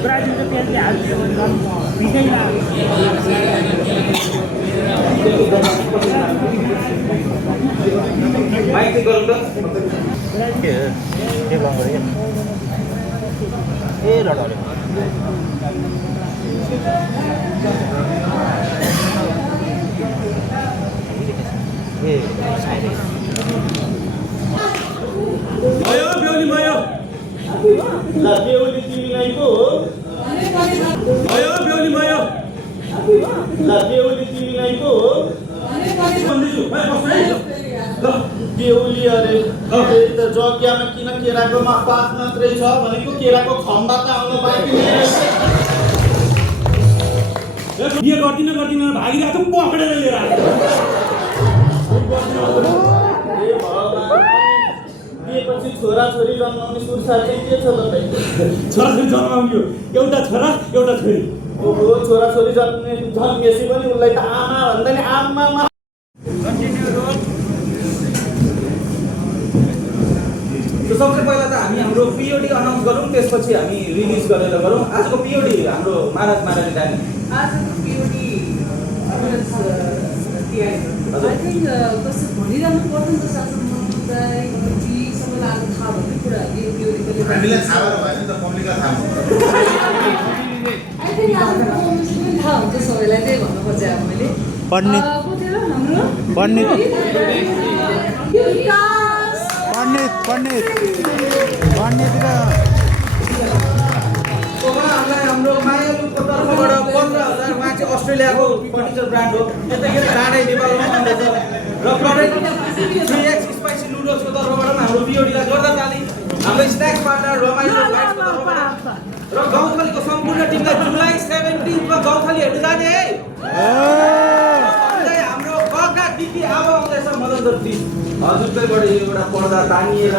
Brasil da PSA, ninguém lá. Mai cái con đó. Cái con đấy. Ê lọ lọ. Ê sai đấy. Mayo, Beuli Mayo. Là Beuli TV này cô. Mayo, Beuli Mayo. Là Beuli TV này cô. बेहुली अरे त जग्गामा किन केराको पात मात्रै छ भनेको केराको खम्बा त आउन बाँकी बिहे गर्दिन भागिरहेको पक्रेर लिएर दिएपछि छोरा छोरी जन्माउने सुरसार चाहिँ के छ ल भाइ छोरा छोरी जन्माउने एउटा छोरा एउटा छोरी ओहो छोरा छोरी जन्मेसी पनि उसलाई त आमा भन्दा नि आमामा सबसे पहिला त हामी हाम्रो पिओडी अनाउन्स गरौँ त्यसपछि हामी रिलिज गरेर गरौँ आजको पिओडी हाम्रो महाराज महारानी जाने आजको पिओडी आई थिङ्क कस्तो भनिरहनु पर्दैन त शासन समुदाय कमिटी सबैलाई आज थाहा भन्ने कुरा यो पिओडी हामीलाई थाहा भएर भएन त पब्लिकलाई थाहा आई थिङ्क आज परफर्मेन्स पनि थाहा हुन्छ सबैलाई त्यही भन्नु खोजेँ अब मैले पण्डित को थियो हाम्रो पण्डित विकास पण्डित र हामीलाई हाम्रो मायालुको तर्फबाट 15,000 उहाँ चाहिँ अस्ट्रेलियाको फर्निचर ब्रान्ड हो यतिखेर चाँडै नेपालमा आउँदैछ र प्रडक्ट 3x स्पाइसी नुडल्सको तर्फबाट पनि हाम्रो पिओडीलाई गर्दा ताली हाम्रो स्न्याक्स पार्टनर रमाइलो बाइट्सको तर्फबाट र गाउँखालीको सम्पूर्ण टिमलाई जुलाई 17 मा गाउँखाली हेर्नु जाने है हाम्रो कका दिदी आमा आउँदैछ मदन दर्जी हजुरकैबाट एउटा पर्दा तानिएर